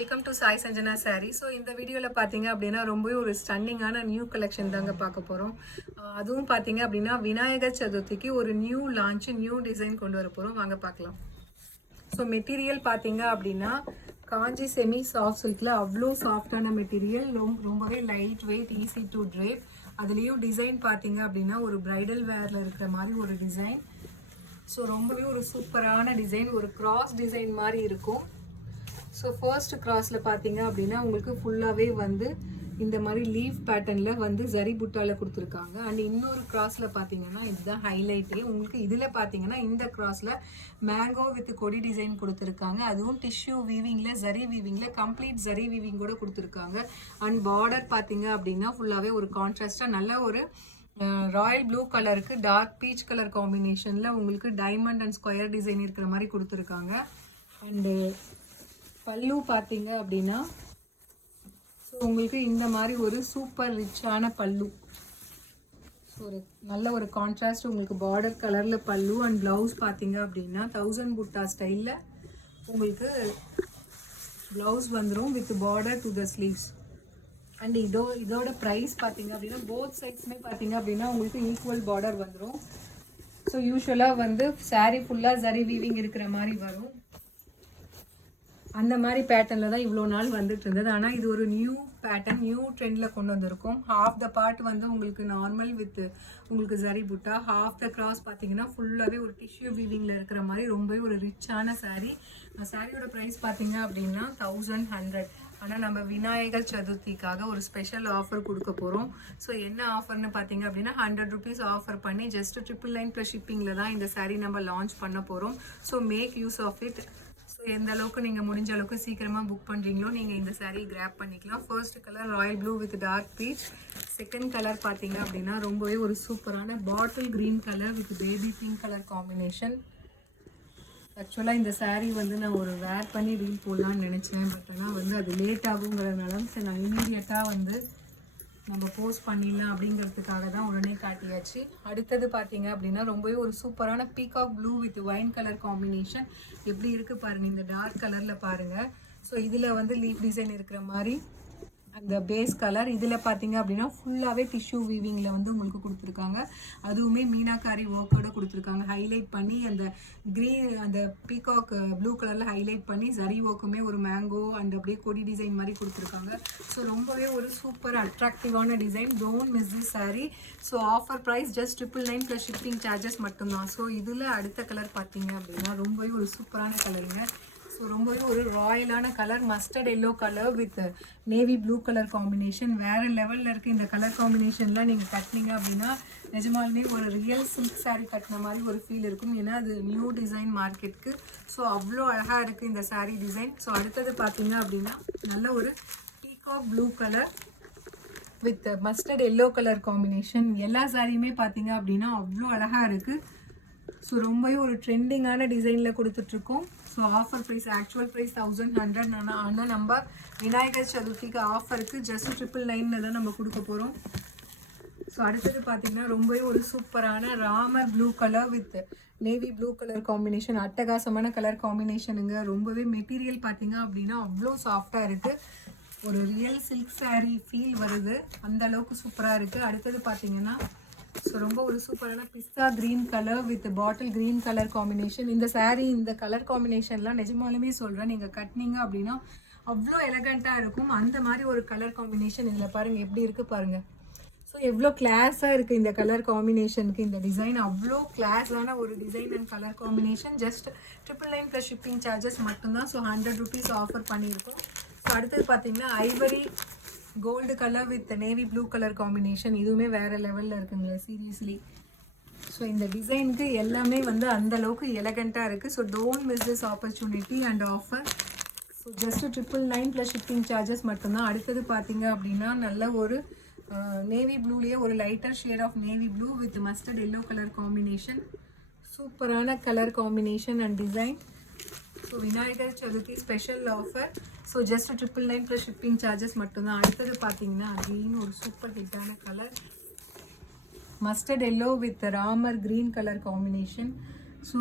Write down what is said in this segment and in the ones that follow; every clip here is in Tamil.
Welcome to Sai Sanjana sorry. So இந்த வீடியோவில் பார்த்தீங்க அப்படின்னா ரொம்பவே ஒரு ஸ்டன்னிங்கான நியூ கலெக்ஷன் தாங்க பார்க்க போகிறோம். அதுவும் பார்த்தீங்க அப்படின்னா விநாயகர் சதுர்த்திக்கு ஒரு நியூ லான்ச் நியூ டிசைன் கொண்டு வர போகிறோம். வாங்க பார்க்கலாம். ஸோ மெட்டீரியல் பார்த்தீங்க அப்படின்னா காஞ்சி செமி சாஃப்ட் சில்கில் அவ்வளோ சாஃப்டான மெட்டீரியல், ரொம்பவே light weight, easy to drape. அதுலேயும் டிசைன் பார்த்தீங்க அப்படின்னா ஒரு பிரைடல் வேரில் இருக்கிற மாதிரி ஒரு டிசைன். ஸோ ரொம்பவே ஒரு சூப்பரான டிசைன், ஒரு கிராஸ் டிசைன் மாதிரி இருக்கும். ஸோ ஃபர்ஸ்ட் கிராஸில் பார்த்தீங்க அப்படின்னா உங்களுக்கு ஃபுல்லாகவே வந்து இந்த மாதிரி லீஃப் பேட்டர்னில் வந்து ஜரி புட்டாவில் கொடுத்துருக்காங்க. அண்ட் இன்னொரு கிராஸில் பார்த்தீங்கன்னா இதுதான் ஹைலைட்டே. உங்களுக்கு இதில் பார்த்தீங்கன்னா இந்த கிராஸில் மேங்கோ வித் கொடி டிசைன் கொடுத்துருக்காங்க. அதுவும் டிஷ்யூ வீவிங்கில், ஜரி வீவிங்கில், கம்ப்ளீட் ஜரி வீவிங் கூட கொடுத்துருக்காங்க. அண்ட் பார்டர் பார்த்தீங்க அப்படின்னா ஃபுல்லாகவே ஒரு கான்ட்ராஸ்டாக நல்ல ஒரு ராயல் ப்ளூ கலருக்கு டார்க் பீச் கலர் காம்பினேஷனில் உங்களுக்கு டைமண்ட் அண்ட் ஸ்கொயர் டிசைன் இருக்கிற மாதிரி கொடுத்துருக்காங்க. அண்டு பல்லு பார்த்தீங்க அப்படின்னா ஸோ உங்களுக்கு இந்த மாதிரி ஒரு சூப்பர் ரிச்சான பல்லு. ஸோ ஒரு நல்ல ஒரு கான்ட்ராஸ்ட் உங்களுக்கு பார்டர் கலரில் பல்லு. அண்ட் ப்ளவுஸ் பார்த்தீங்க அப்படின்னா 1000 புட்டா ஸ்டைலில் உங்களுக்கு ப்ளவுஸ் வந்துடும் with border to the sleeves. And இதோட ப்ரைஸ் பார்த்தீங்க அப்படின்னா போத் சைட்ஸுமே பார்த்தீங்க அப்படின்னா உங்களுக்கு ஈக்குவல் பார்டர் வந்துடும். ஸோ யூஸ்வலாக வந்து சாரீ ஃபுல்லாக ஜரி வீவிங் இருக்கிற மாதிரி வரும். அந்த மாதிரி பேட்டர்னில் தான் இவ்வளோ நாள் வந்துட்டு இருந்தது. ஆனால் இது ஒரு நியூ பேட்டர்ன், நியூ ட்ரெண்டில் கொண்டு வந்திருக்கும். ஹாஃப் த பார்ட் வந்து உங்களுக்கு நார்மல் வித் உங்களுக்கு ஜரி புட்டா, ஹாஃப் த கிராஸ் பார்த்தீங்கன்னா ஃபுல்லாகவே ஒரு டிஷ்யூ வீவிங்கில் இருக்கிற மாதிரி ரொம்பவே ஒரு ரிச்சான சாரீ. சாரியோட ப்ரைஸ் பார்த்தீங்க அப்படின்னா 1100. ஆனால் நம்ம விநாயகர் சதுர்த்திக்காக ஒரு ஸ்பெஷல் ஆஃபர் கொடுக்க போகிறோம். ஸோ என்ன ஆஃபர்னு பார்த்தீங்க அப்படின்னா 100 rupees ஆஃபர் பண்ணி ஜஸ்ட் 999 ப்ளஸ் ஷிப்பிங்கில் தான் இந்த சாரீ நம்ம லான்ச் பண்ண போகிறோம். So make use of it. So எந்த அளவுக்கு நீங்கள் முடிஞ்ச அளவுக்கு சீக்கிரமாக புக் பண்ணுறீங்களோ நீங்கள் இந்த சாரீ கிராப் பண்ணிக்கலாம். First colour royal blue with dark peach. Second colour பார்த்தீங்க அப்படின்னா ரொம்பவே ஒரு சூப்பரான bottle green colour with baby pink colour combination. ஆக்சுவலாக இந்த சாரீ வந்து நான் ஒரு வேர் பண்ணி ரீல் போடலான்னு நினச்சேன். பட் ஆனால் வந்து அது லேட் ஆகுங்கிறதுனால சரி நான் இமீடியட்டாக வந்து நம்ம போஸ்ட் பண்ணிடலாம் அப்படிங்கிறதுக்காக தான் உடனே காட்டியாச்சு. அடுத்தது பார்த்தீங்க அப்படின்னா ரொம்பவே ஒரு சூப்பரான peacock blue with wine colour combination. எப்படி இருக்குது பாருங்கள், இந்த டார்க் கலரில் பாருங்கள். ஸோ இதில் வந்து லீஃப் டிசைன் இருக்கிற மாதிரி அந்த பேஸ் கலர். இதில் பார்த்தீங்க அப்படின்னா ஃபுல்லாகவே டிஷ்யூ வீவிங்கில் வந்து உங்களுக்கு கொடுத்துருக்காங்க. அதுவுமே மீனாக்காரி ஒர்க்கோட கொடுத்துருக்காங்க. ஹைலைட் பண்ணி அந்த அந்த பீகாக் ப்ளூ கலரில் ஹைலைட் பண்ணி ஜரி ஒர்க்குமே ஒரு மேங்கோ அண்ட் அப்படியே கொடி டிசைன் மாதிரி கொடுத்துருக்காங்க. ஸோ ரொம்பவே ஒரு சூப்பர் அட்ராக்டிவான design. Don't miss the sari. So offer price just 999 plus shipping charges மட்டும்தான். ஸோ இதில் அடுத்த கலர் பார்த்தீங்க அப்படின்னா ரொம்பவே ஒரு சூப்பரான கலருங்க. ஸோ ரொம்பவே ஒரு ராயலான colour, mustard yellow colour with navy blue colour combination. வேறு லெவலில் இருக்குது இந்த கலர் காம்பினேஷன்லாம். நீங்கள் கட்டினீங்க அப்படின்னா நிஜமாலுமே ஒரு ரியல் சில்க் சாரீ கட்டின மாதிரி ஒரு ஃபீல் இருக்கும். ஏன்னா அது நியூ டிசைன் மார்க்கெட்டுக்கு. ஸோ அவ்வளோ அழகாக இருக்குது இந்த சாரீ டிசைன். ஸோ அடுத்தது பார்த்தீங்க அப்படின்னா நல்ல ஒரு peacock blue colour with mustard yellow colour combination. எல்லா சாரியுமே பார்த்தீங்க அப்படின்னா அவ்வளோ அழகாக இருக்குது. ஸோ ரொம்பவே ஒரு ட்ரெண்டிங்கான டிசைனில் கொடுத்துட்ருக்கோம். So offer price actual price 1100. ஆனால் நம்ம விநாயகர் சதுர்த்திக்கு ஆஃபருக்கு ஜஸ்ட் 999 தான் நம்ம கொடுக்க போகிறோம். ஸோ அடுத்தது பார்த்திங்கன்னா ரொம்பவே ஒரு சூப்பரான Ramar blue colour with navy blue colour combination. அட்டகாசமான கலர் காம்பினேஷனுங்க. ரொம்பவே மெட்டீரியல் பார்த்திங்க அப்படின்னா அவ்வளோ சாஃப்டாக இருக்குது. ஒரு ரியல் சில்க் சாரீ ஃபீல் வருது, அந்த அளவுக்கு சூப்பராக இருக்குது. அடுத்தது பார்த்திங்கன்னா ஸோ ரொம்ப ஒரு சூப்பரான பிஸ்தா green colour with bottle green colour combination. இந்த சாரீ இந்த கலர் காம்பினேஷன்லாம் நிஜமாலுமே சொல்கிறேன், நீங்கள் கட்டினீங்க அப்படின்னா அவ்வளோ எலகண்ட்டாக இருக்கும். அந்த மாதிரி ஒரு கலர் காம்பினேஷன் இதில் பாருங்கள் எப்படி இருக்குது பாருங்கள். ஸோ எவ்வளோ கிளாஸாக இருக்குது இந்த கலர் காம்பினேஷனுக்கு. இந்த டிசைன் அவ்வளோ கிளாஸான ஒரு design and colour combination. Just 999 plus shipping charges மட்டும்தான். ஸோ 100 rupees ஆஃபர் பண்ணியிருக்கோம். ஸோ அடுத்தது பார்த்தீங்கன்னா ivory gold colour with navy blue colour combination. இதுவுமே வேறு லெவலில் இருக்குங்க சீரியஸ்லி. ஸோ இந்த டிசைனுக்கு எல்லாமே வந்து அந்தளவுக்கு எலகண்ட்டாக இருக்குது. So don't miss this opportunity and offer. So just 999 plus shipping charges மட்டும்தான். அடுத்தது பார்த்தீங்க அப்படின்னா நல்ல ஒரு நேவி ப்ளூலேயே ஒரு lighter shade of navy blue with mustard yellow colour combination. சூப்பரான colour combination and design. So Vinayagar Chaturthi special offer. So just 999 plus shipping charges மட்டும்தான். அடுத்தது பார்த்தீங்கன்னா அகெயின் ஒரு சூப்பர் ஹிட்டான colour mustard yellow with Ramar green colour combination. So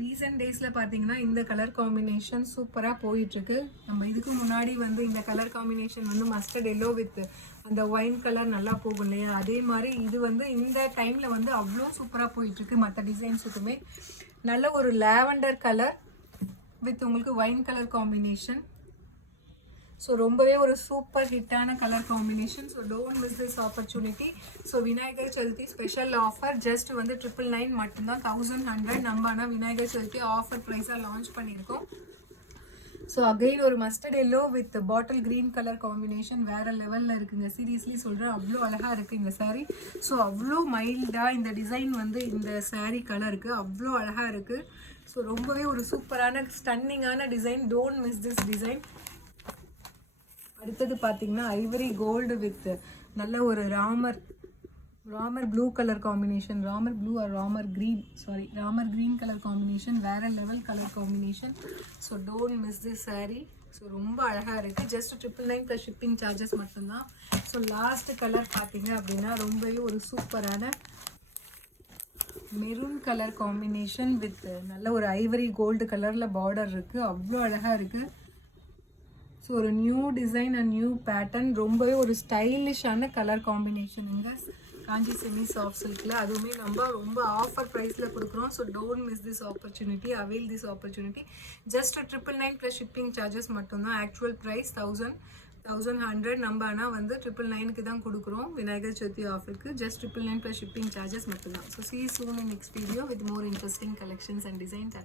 recent டேஸில் பார்த்தீங்கன்னா இந்த கலர் காம்பினேஷன் சூப்பராக போயிட்டுருக்கு. நம்ம இதுக்கு முன்னாடி வந்து இந்த கலர் காம்பினேஷன் வந்து மஸ்டர்ட் எல்லோ வித் அந்த ஒயின் கலர் நல்லா போகும் இல்லையா, அதே மாதிரி இது வந்து இந்த டைமில் வந்து அவ்வளோ சூப்பராக போயிட்டுருக்கு. மற்ற டிசைன்ஸுக்குமே நல்ல ஒரு லாவெண்டர் கலர் வித் உங்களுக்கு ஒயின் கலர் காம்பினேஷன். ஸோ ரொம்பவே ஒரு சூப்பர் ஹிட்டான colour combination. So don't miss this opportunity. So Vinayagar Chaturthi special offer just வந்து 999 மட்டும்தான், 1100. நம்ம ஆனால் விநாயகர் சதுர்த்தி ஆஃபர் ப்ரைஸாக லான்ச் பண்ணியிருக்கோம். ஸோ அகைன் ஒரு mustard yellow with bottle green colour combination வேறு லெவலில் இருக்குங்க. சீரியஸ்லி சொல்கிறேன், அவ்வளோ அழகாக இருக்குது இந்த சாரீ. ஸோ அவ்வளோ மைல்டாக இந்த டிசைன் வந்து இந்த சாரீ கலருக்கு அவ்வளோ அழகாக இருக்குது. ஸோ ரொம்பவே ஒரு சூப்பரான ஸ்டன்னிங்கான design. Don't miss this design. அடுத்தது பார்த்தீங்கன்னா ஐவரி கோல்டு வித் நல்ல ஒரு Ramar blue colour combination, Ramar blue or Ramar green colour combination, வேறு level colour combination. So don't miss this sari. So ரொம்ப அழகாக இருக்குது. ஜஸ்ட் 999 ப்ளஸ் ஷிப்பிங் சார்ஜஸ் மட்டும்தான். ஸோ லாஸ்ட் கலர் பார்த்தீங்க அப்படின்னா ரொம்பவே ஒரு சூப்பரான மெரூன் கலர் காம்பினேஷன் வித் நல்ல ஒரு ஐவரி கோல்டு கலரில் பார்டர் இருக்குது. அவ்வளோ அழகாக இருக்குது. ஸோ ஒரு new design and new pattern, ரொம்பவே ஒரு ஸ்டைலிஷான கலர் காம்பினேஷனுங்க காஞ்சி செமி சாஃப்ட் சில்கில். அதுவுமே நம்ம ரொம்ப ஆஃபர் ப்ரைஸில் கொடுக்குறோம். So don't miss this opportunity, avail this opportunity. Just 999 plus shipping charges மட்டும்தான். Actual price 1100. நம்ம ஆனால் வந்து 999க்கு தான் கொடுக்குறோம் விநாயகர் சதுர்த்தி ஆஃபருக்கு. ஜஸ்ட் 999 ப்ளஸ் ஷிப்பிங் சார்ஜஸ் மட்டும்தான். So see you soon in next video with more interesting collections and designs.